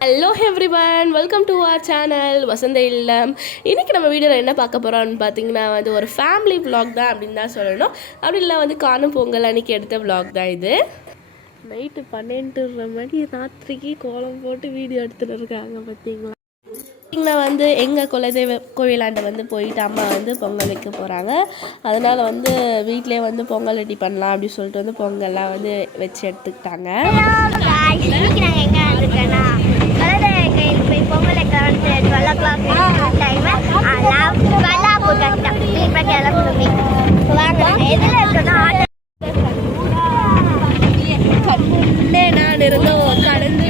Hello everyone welcome to our channel Vasantha Illam. இன்றைக்கி நம்ம வீடியோவில் என்ன பார்க்க போகிறோம்னு பார்த்தீங்கன்னா வந்து ஒரு ஃபேமிலி ப்ளாக் தான் அப்படின்னு தான் சொல்லணும். அப்படி இல்லை வந்து காணும் பொங்கல் அன்னைக்கு எடுத்த ப்ளாக் தான் இது. நைட்டு பன்னெண்டுன்ற மணி ராத்திரிக்கு கோலம் போட்டு வீடியோ எடுத்துகிட்டு இருக்காங்க பார்த்தீங்களா? பார்த்தீங்கன்னா வந்து எங்கள் குலதெய்வ கோவிலாண்ட வந்து போயிட்டு அம்மா வந்து பொங்கல் வைக்க போகிறாங்க அதனால் வந்து வீட்டிலே வந்து பொங்கல் ரெடி பண்ணலாம் அப்படின்னு சொல்லிட்டு வந்து பொங்கல்லாம் வந்து வச்சு எடுத்துக்கிட்டாங்க. guys, இன்னைக்கு நாங்க எங்க வந்திருக்கோம்னா, வலது கையில் போய் பொங்கல் வைக்க வந்து 12 o'clock time. ஆனா, வெள்ளா போட்டு வந்துட்டோம். மீன் பண்ணி எல்லாம் கொடுப்பி. வாங்க, எதுல இருக்கோம்னா, ஆட்டோ முன்னே நான் இருந்தோம் கடந்து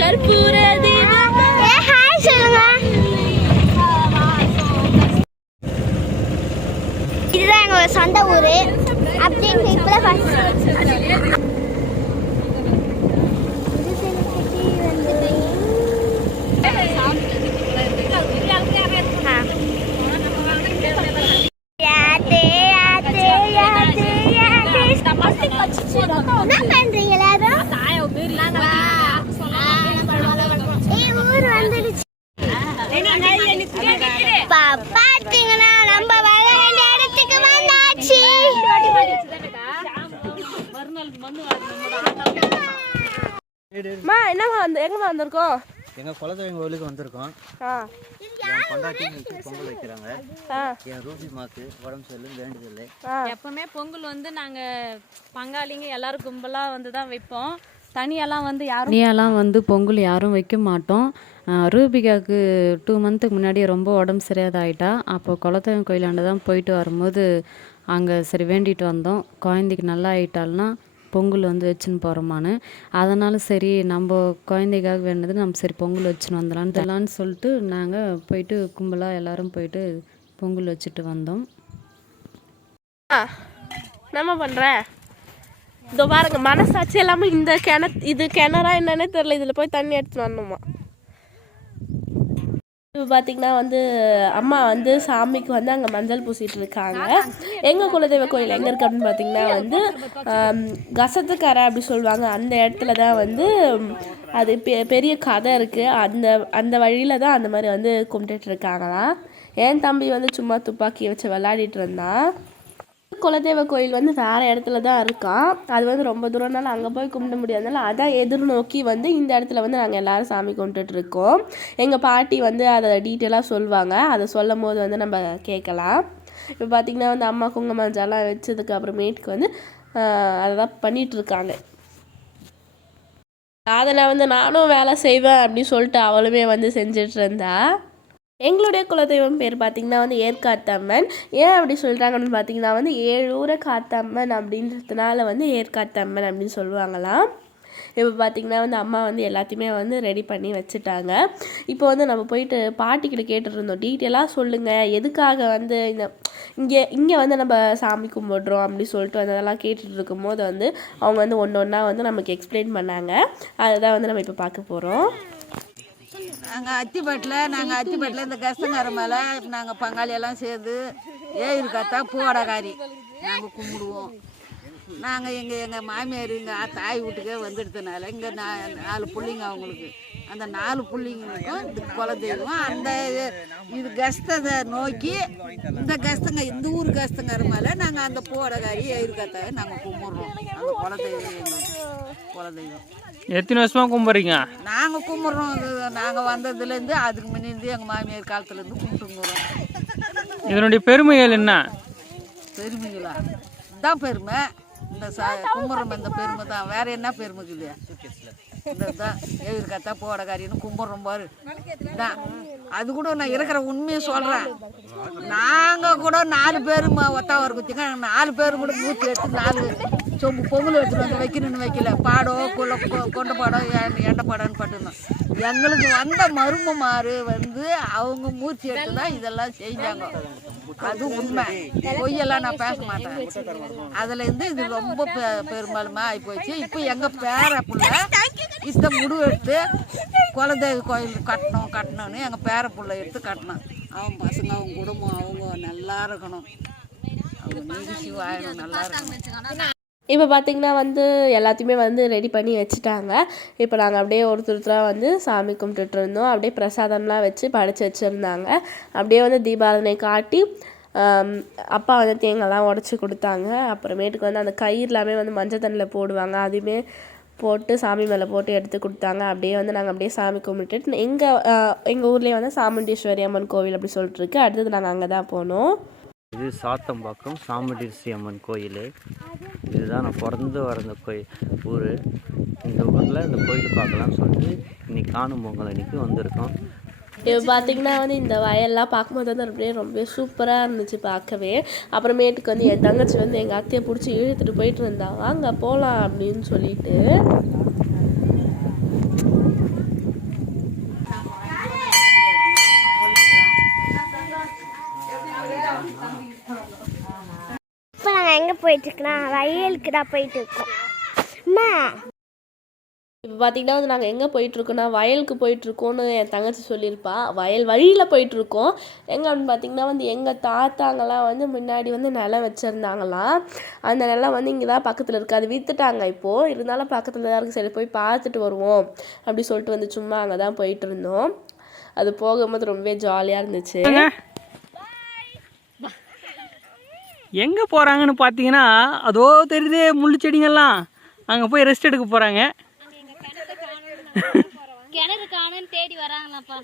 கற்பூர தீபமா ஏ, hi சொல்லுங்க. இதுதான் எங்களோட சொந்த ஊர் அப்படின்னு இப்போ first என்ன பண்றீங்க அம்மா என்னம்மா வந்து எங்கம்மா வந்திருக்கோம் எங்கள் குலதெய்வம் கோவிலுக்கு வந்திருக்கோம். ஆ. என் பொண்டாட்டி பொங்கல் வைக்கிறாங்க. ஆ. என் ரூபி மாக்கு உடம்பு சரியில்லை வேண்டுதல் எப்பவுமே பொங்கல் வந்து நாங்கள் பங்காளிங்க எல்லாரும் கும்பலாக வந்து தான் வைப்போம். தனியெல்லாம் வந்து யாரும் தனியாலாம் வந்து பொங்கல் யாரும் வைக்க மாட்டோம். ரூபிகாவுக்கு டூ மந்த்துக்கு முன்னாடி ரொம்ப உடம்பு சரியாத ஆயிட்டா அப்போ குலதெய்வம் கோயிலாண்ட தான் போயிட்டு வரும்போது அங்கே சரி வேண்டிட்டு வந்தோம். குழந்தைக்கு நல்லா ஆயிட்டாள்னா பொங்கல் வந்து வச்சுன்னு போகிறோமான்னு அதனால சரி நம்ம குழந்தைக்காக வேண்டது நம்ம சரி பொங்கல் வச்சுன்னு வந்துடலான்னு சொல்லிட்டு நாங்கள் போயிட்டு கும்பலாக எல்லாரும் போயிட்டு பொங்கல் வச்சுட்டு வந்தோம். என்னம்மா பண்ணுறேன் இதோ பாருங்க மனசாட்சி எல்லாமே இந்த கிண இது கிணறா என்னன்னே தெரில இதில் போய் தண்ணி எடுத்துன்னு வரணுமா? இப்போ பார்த்தீங்கன்னா வந்து அம்மா வந்து சாமிக்கு வந்து அங்கே மஞ்சள் பூசிட்டு இருக்காங்க. எங்கள் குலதெய்வ கோயில் எங்கே இருக்கு அப்படின்னு பார்த்தீங்கன்னா வந்து கசத்துக்கரை அப்படி சொல்லுவாங்க. அந்த இடத்துல தான் வந்து அது பெ பெரிய கதை இருக்குது அந்த அந்த வழியில் தான் அந்த மாதிரி வந்து கும்பிட்டுட்டு இருக்காங்களாம் என் தம்பி வந்து சும்மா துப்பாக்கி வச்சு விளையாடிட்டு இருந்தான். குலதெய்வ கோயில் வந்து வேறு இடத்துல தான் இருக்கான் அது வந்து ரொம்ப தூரம்னால அங்கே போய் கும்பிட முடியாதனால அதை எதிர்நோக்கி வந்து இந்த இடத்துல வந்து நாங்கள் எல்லாரும் சாமி கும்பிட்டுட்ருக்கோம் எங்கள் பாட்டி வந்து அதை டீட்டெயிலாக சொல்லுவாங்க அதை சொல்லும் போது வந்து நம்ம கேட்கலாம். இப்போ பார்த்திங்கன்னா வந்து அம்மா குங்கும மஞ்சள்லாம் வச்சதுக்கு அப்புறமேட்டுக்கு வந்து அதை தான் பண்ணிகிட்ருக்காங்க இருக்காங்க. அதில் வந்து நானும் வேலை செய்வேன் அப்படின்னு சொல்லிட்டு அவளுமே வந்து செஞ்சுட்டு எங்களுடைய குலதெய்வம் பேர் பார்த்திங்கன்னா வந்து ஏற்காத்தம்மன். ஏன் அப்படி சொல்கிறாங்கன்னு பார்த்தீங்கன்னா வந்து ஏழு ஊரை காத்தம்மன் அப்படின்றதுனால வந்து ஏற்காத்தம்மன் அப்படின்னு சொல்லுவாங்களாம். இப்போ பார்த்திங்கன்னா வந்து அம்மா வந்து எல்லாத்தையுமே வந்து ரெடி பண்ணி வச்சுட்டாங்க. இப்போ வந்து நம்ம போயிட்டு பாட்டிக்கிட்ட கேட்டுருந்தோம். இருந்தோம் டீட்டெயிலாக சொல்லுங்கள் எதுக்காக வந்து இந்த இங்கே இங்கே வந்து நம்ம சாமி கும்பிடுறோம் அப்படி சொல்லிட்டு வந்து அதெல்லாம் கேட்டுட்டு இருக்கும்போது வந்து அவங்க வந்து ஒன்று ஒன்றா வந்து நமக்கு எக்ஸ்பிளைன் பண்ணாங்க. அதுதான் வந்து நம்ம இப்போ பார்க்க போகிறோம் நாங்கள் அத்திப்பட்டில் நாங்கள் அத்திப்பட்டில் இந்த கஷ்டங்கார மேலே நாங்கள் பங்காளியெல்லாம் சேர்ந்து ஏ காத்தா பூவடகாரி நாங்கள் கும்பிடுவோம். நாங்கள் எங்கள் எங்கள் மாமியார் எங்கள் தாய் வீட்டுக்கே வந்துடுறதுனால இங்கே நா நாலு பிள்ளைங்க அவங்களுக்கு. அந்த நாலு பிள்ளைங்களுக்கும் இந்த குலதெய்வம் அந்த இது கஷ்டத்தை நோக்கி இந்த கஷ்டங்க இந்த ஊர் கஷ்டங்கிற மேலே நாங்கள் அந்த பூவடகாரி ஏயிரு காத்தாவை நாங்கள் கும்பிட்றோம். அந்த குலதெய்வம் எங்களுக்கு குலதெய்வம். எத்தனை வருஷமா கும்பிட்றீங்க? நாங்கள் கும்பிட்றோம். நாங்கள் வந்ததுலேருந்து அதுக்கு முன்னேருந்து எங்கள் மாமியார் காலத்துலேருந்து கும்பிட்டுங்கிறோம் இதனுடைய பெருமைகள் என்ன? பெருமைங்களா இதுதான் பெருமை. இந்த ச கும்பிட்றோம் இந்த பெருமை தான். வேற என்ன பெருமை இல்லையா இந்த தான் எதிர் கத்தா போடக்காரின்னு கும்பிட்றோம் பாரு. தான் அது கூட நான் இருக்கிற உண்மையை சொல்கிறேன் நாங்கள் கூட நாலு பேர் ஒத்தா வர குத்திங்க. நாலு பேர் கூட மூச்சு எடுத்து நாலு சொம்பு பொங்கல் எடுத்துட்டு வந்து வைக்கணும்னு வைக்கல. பாடோ குள்ள கொண்ட பாடோ எண்ட பாடோன்னு பட்டுருந்தோம் எங்களுக்கு வந்த மருமமாறு வந்து அவங்க மூச்சு எடுத்து தான் இதெல்லாம் செஞ்சாங்க. அது உண்மை. பொய்யெல்லாம் நான் பேச மாட்டேன். அதுலேருந்து இது ரொம்ப பெ- பெரும்பாலுமா ஆகி போச்சு. இப்போ எங்கள் பேர பிள்ளை இந்த முடிவு எடுத்து குலதெய்வ கோயில் கட்டணும் கட்டணும்னு எங்கள் பேர பிள்ளை எடுத்து கட்டினோம் அவன் பசங்க அவங்க குடும்பம் அவங்க நல்லா இருக்கணும். அவங்க நல்லா இருக்கணும். இப்போ பார்த்திங்கன்னா வந்து எல்லாத்தையுமே வந்து ரெடி பண்ணி வச்சுட்டாங்க. இப்போ நாங்கள் அப்படியே ஒருத்தர் ஒருத்தராக வந்து சாமி கும்பிட்டுட்டு இருந்தோம். அப்படியே பிரசாதம்லாம் வச்சு படைச்சி வச்சுருந்தாங்க. அப்படியே வந்து தீபாவளி காட்டி அப்பா வந்து தேங்காய்லாம் உடச்சி கொடுத்தாங்க. அப்புறமேட்டுக்கு வந்து அந்த கயிறு எல்லாமே வந்து மஞ்சள் தண்ணியில் போடுவாங்க. அதுவுமே போட்டு சாமி மேலே போட்டு எடுத்து கொடுத்தாங்க. அப்படியே வந்து நாங்கள் அப்படியே சாமி கும்பிட்டுட்டு எங்கள் எங்கள் ஊர்லேயே வந்து சாமுண்டீஸ்வரி அம்மன் கோவில் அப்படி சொல்லிட்டு இருக்கு. அடுத்தது நாங்கள் அங்கே தான் போனோம். இது சாத்தம்பாக்கம் சாமுண்டீஸ்வரி அம்மன் கோயில். இதுதான் நான் பிறந்து வளர்ந்த கோயில். ஊர். இந்த ஊரில் இந்த கோயில் பார்க்கலாம்னு சொல்லிட்டு இன்னைக்கு காணும் பொங்கல் அன்னைக்கு வந்திருக்கோம். இப்போ பார்த்தீங்கன்னா வந்து இந்த வயல்லாம் பார்க்கும்போது வந்து அப்படியே ரொம்ப சூப்பராக இருந்துச்சு பார்க்கவே. அப்புறமேட்டுக்கு வந்து என் தங்கச்சி வந்து எங்கள் அத்தையை பிடிச்சி இழுத்துட்டு போயிட்டு இருந்தாங்க. அங்கே போகலாம் அப்படின்னு சொல்லிட்டு இப்போ நாங்கள் எங்கே போயிட்டுருக்குன்னா வயலுக்கு தான் போயிட்டு இருக்கோம் அம்மா. இப்போ பார்த்தீங்கன்னா வந்து நாங்கள் எங்கே போயிட்டுருக்கோன்னா வயலுக்கு போயிட்டுருக்கோன்னு என் தங்கச்சி சொல்லியிருப்பா. வயல் வழியில் போயிட்டுருக்கோம். எங்கே அப்படின்னு பார்த்தீங்கன்னா வந்து எங்கள் தாத்தாங்களாம் வந்து முன்னாடி வந்து நிலம் வச்சுருந்தாங்களாம். அந்த நிலம் வந்து இங்கே தான் பக்கத்தில் இருக்குது. அது விற்றுட்டாங்க இப்போது இருந்தாலும் பக்கத்தில் தான் இருக்குது. சரி போய் பார்த்துட்டு வருவோம் அப்படி சொல்லிட்டு வந்து சும்மா அங்கே தான் போயிட்டு இருந்தோம். அது போகும்போது ரொம்பவே ஜாலியாக இருந்துச்சு. எங்கே போகிறாங்கன்னு பார்த்தீங்கன்னா அதோ தெரியுதே முள்ளு செடிங்கெல்லாம் அங்கே போய் ரெஸ்ட் எடுக்க போகிறாங்க கிணறு காணுன்னு தேடி வராங்களாப்பா.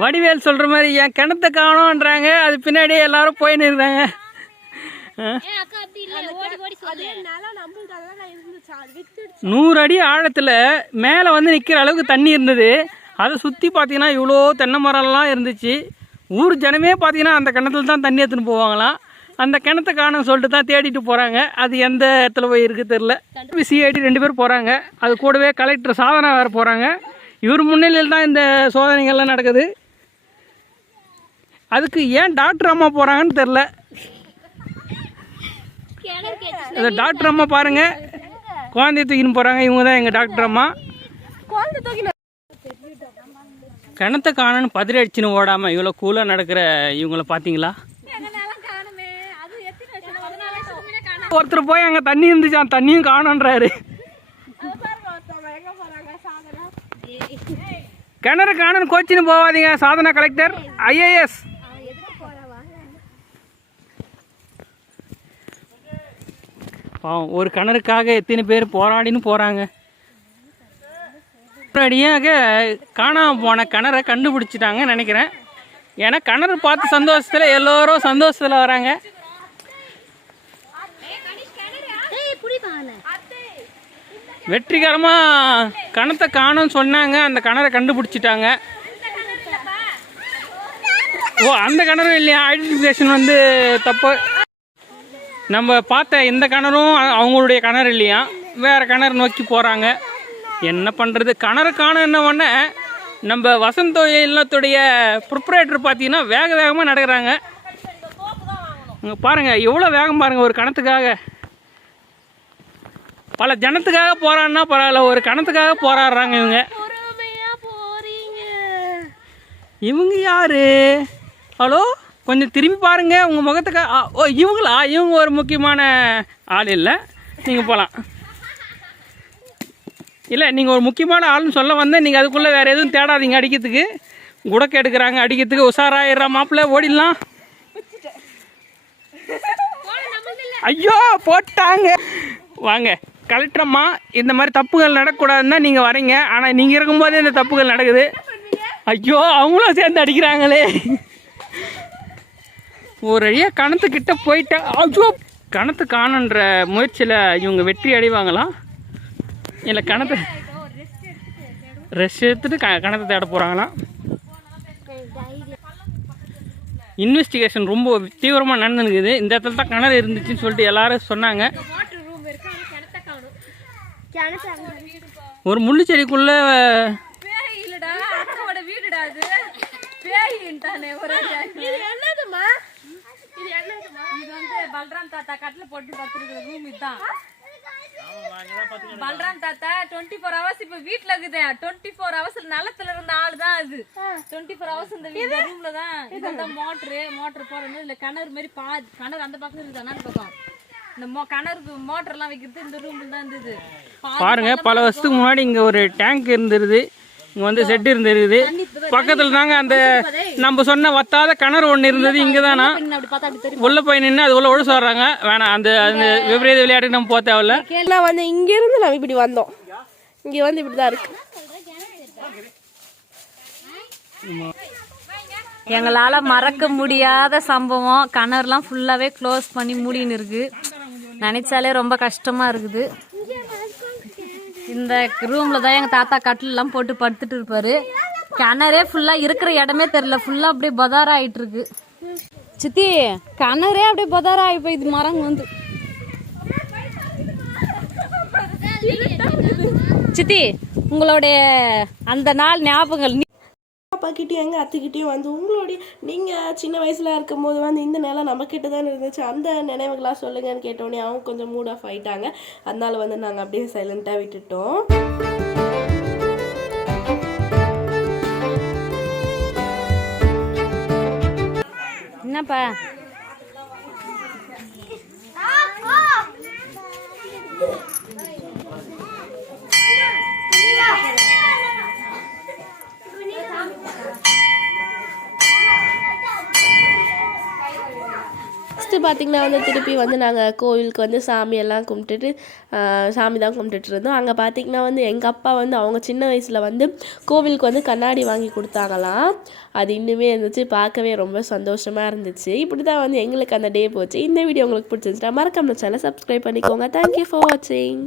வடிவேல் சொல்கிற மாதிரி என் கிணத்தை காணோன்றாங்க அது பின்னாடியே எல்லாரும் போயின்னு சொல்லு நூறு அடி ஆழத்தில் மேலே வந்து நிற்கிற அளவுக்கு தண்ணி இருந்தது. அதை சுற்றி பார்த்தீங்கன்னா இவ்வளோ தென்னை மரம்லாம் இருந்துச்சு. ஊர் ஜனமே பார்த்தீங்கன்னா அந்த கிணத்துல தான் தண்ணி எடுத்துன்னு போவாங்களாம். அந்த கிணத்தை காணும் சொல்லிட்டு தான் தேடிட்டு போகிறாங்க அது எந்த இடத்துல போய் இருக்குது தெரில சிஐடி ரெண்டு பேர் போகிறாங்க அது கூடவே கலெக்டர் சாதனா வேறு போகிறாங்க இவர் முன்னிலையில் தான் இந்த சோதனைகள்லாம் நடக்குது. அதுக்கு ஏன் டாக்டர் அம்மா போகிறாங்கன்னு தெரில இந்த டாக்டர் அம்மா பாருங்க. குழந்தைய தூக்கின்னு போறாங்க. இவங்க தான் எங்க டாக்டர் அம்மா. கிணத்த காணன்னு பதிரி அடிச்சுன்னு ஓடாம இவ்வளோ கூலாக நடக்கிற இவங்கள பார்த்தீங்களா? ஒருத்தர் போய் அங்கே தண்ணி இருந்துச்சான் தண்ணியும் காணன்றாரு. கிணறு காணன் கோச்சின்னு போவாதீங்க சாதனா கலெக்டர் ஐஏஎஸ் பாவம் ஒரு கிணறுக்காக எத்தனை பேர் போராடின்னு போகிறாங்க அடியாக காணாமல் போன கிணறை கண்டுபிடிச்சிட்டாங்கன்னு நினைக்கிறேன். ஏன்னா கிணறு பார்த்து சந்தோஷத்தில் எல்லோரும் சந்தோஷத்தில் வராங்க. வெற்றிகரமாக கணத்தை காணும்னு சொன்னாங்க. அந்த கணரை கண்டுபிடிச்சிட்டாங்க. ஓ அந்த கிணறு இல்லையா? ஐடென்டிஃபிகேஷன் வந்து தப்பு. நம்ம பார்த்த இந்த கிணறும் அவங்களுடைய கிணறு இல்லையா? வேற கிணறு நோக்கி போகிறாங்க என்ன பண்ணுறது கிணறு என்ன பண்ண நம்ம வசந்த இல்லத்துடைய ப்ரிப்பரேட்டர் பார்த்தீங்கன்னா வேக வேகமாக நடக்கிறாங்க. இங்கே பாருங்கள் எவ்வளோ வேகம் பாருங்கள் ஒரு கணத்துக்காக. பல ஜனத்துக்காக போராடினா பரவாயில்ல ஒரு கணத்துக்காக போராடுறாங்க இவங்க. இவங்க யாரு? ஹலோ? கொஞ்சம் திரும்பி பாருங்க உங்கள் முகத்துக்கு ஓ இவங்களா? இவங்க ஒரு முக்கியமான ஆள் இல்லை. நீங்கள் போகலாம் இல்லை நீங்கள் ஒரு முக்கியமான ஆள்னு சொல்ல வந்தேன். நீங்கள் அதுக்குள்ளே வேறு எதுவும் தேடாதீங்க அடிக்கிறதுக்கு. குடக்க எடுக்கிறாங்க அடிக்கிறதுக்கு. உஷாராயிடுறா மாப்பிள்ளை ஓடிடலாம். ஐயோ போட்டாங்க. வாங்க. கலெக்டரம்மா இந்த மாதிரி தப்புகள் நடக்கக்கூடாதுன்னு தான் நீங்கள் வரீங்க. ஆனால் நீங்கள் இருக்கும்போதே இந்த தப்புகள் நடக்குது. ஐயோ அவங்களும் சேர்ந்து அடிக்கிறாங்களே. ஒரு வழியாக கணத்துக்கிட்ட போயிட்டா ஐயோ கணத்து காணுன்ற முயற்சியில் இவங்க வெற்றி அடைவாங்களாம் இல்லை கணத்தை ரெஸ்ட் எடுத்துட்டு க கணத்தை தேட போகிறாங்களாம் இன்வெஸ்டிகேஷன் ரொம்ப தீவிரமாக நடந்துருக்குது இந்த இடத்துல தான் கிணறு இருந்துச்சுன்னு சொல்லிட்டு எல்லாரும் சொன்னாங்க. ஒரு முள்ளு செடிக்குள்ள இது வந்து பல்ராம் தாத்தா கட்டில் போட்டு படுத்துருக்கிற ரூம் இதுதான். பல்ராம் தாத்தா டுவெண்ட்டி ஃபோர் ஹவர்ஸ் இப்ப வீட்ல இருக்குது. டுவெண்ட்டி ஃபோர் ஹவர்ஸ் நிலத்துல இருந்த ஆளு தான் அது டுவெண்ட்டி ஃபோர் ஹவர்ஸ் இந்த ரூம்ல தான் இதெல்லாம் மோட்டரு மோட்டர் போறது இல்ல கிணறு மாதிரி பா கிணறு அந்த பக்கம் இருக்குது அண்ணாடி பக்கம்? இந்த மோ கிணறுக்கு மோட்டர் எல்லாம் வைக்கிறது இந்த ரூம்ல தான் இருந்தது. பாதி பாருங்க பல வருஷத்துக்கு முன்னாடி இங்கே ஒரு டேங்க் இருந்திருது. இங்கே வந்து செட் இருந்திருக்குது பக்கத்தில் தாங்க அந்த நம்ம சொன்ன வத்தாத கிணறு ஒன்று இருந்தது இங்கே தானா? பின்ன அப்படி பார்த்தா அப்படி தெரியும்? உள்ள போய் நின்று அது உள்ள ஒழுசு வர்றாங்க. வேணாம் அந்த அந்த விபரீத விளையாட்டு நம்ம போக தேவையில்ல. நான் வந்து இங்கேருந்து நம்ம இப்படி வந்தோம். இங்கே வந்து இப்படி தான் இருக்கு. எங்களால மறக்க முடியாத சம்பவம். கிணறுலாம் ஃபுல்லாவே க்ளோஸ் பண்ணி மூடின்னு இருக்கு. நினைச்சாலே ரொம்ப கஷ்டமா இருக்குது. இந்த ரூம்ல தான் எங்க தாத்தா கட்டில் எல்லாம் போட்டு படுத்துட்டு இருப்பாரு. கிணறே ஃபுல்லா இருக்கிற இடமே தெரியல. ஃபுல்லா அப்படியே பதாரா ஆயிட்டு இருக்கு சித்தி கிணறே அப்படியே பதாரா ஆகி போயிது. மரம் வந்து. சித்தி உங்களுடைய அந்த நாள் ஞாபகங்கள் அப்பா எங்கள் அத்தைக்கிட்டேயும் வந்து உங்களுடைய நீங்கள் சின்ன வயசில் இருக்கும்போது வந்து இந்த நிலம் நம்மக்கிட்ட தான் தானே இருந்துச்சு. அந்த நினைவுகளாக சொல்லுங்கன்னு கேட்டோடனே அவங்க கொஞ்சம் மூட் ஆஃப் ஆயிட்டாங்க. அதனால வந்து நாங்கள் அப்படியே சைலண்ட்டாக விட்டுட்டோம். என்னப்பா? நெக்ஸ்ட்டு பார்த்திங்கன்னா வந்து திருப்பி வந்து நாங்கள் கோவிலுக்கு வந்து சாமியெல்லாம் கும்பிட்டுட்டு சாமி தான் கும்பிட்டுட்டு இருந்தோம். அங்கே பார்த்திங்கன்னா வந்து எங்கள் அப்பா வந்து அவங்க சின்ன வயசில் வந்து கோவிலுக்கு வந்து கண்ணாடி வாங்கி கொடுத்தாங்களாம். அது இன்னுமே இருந்துச்சு பார்க்கவே ரொம்ப சந்தோஷமாக இருந்துச்சு. இப்படி தான் வந்து எங்களுக்கு அந்த டே போச்சு. இந்த வீடியோ உங்களுக்கு பிடிச்சிருந்துச்சுன்னா மறக்காம சேனல் சப்ஸ்கிரைப் பண்ணிக்கோங்க. தேங்க்யூ ஃபார் வாட்சிங்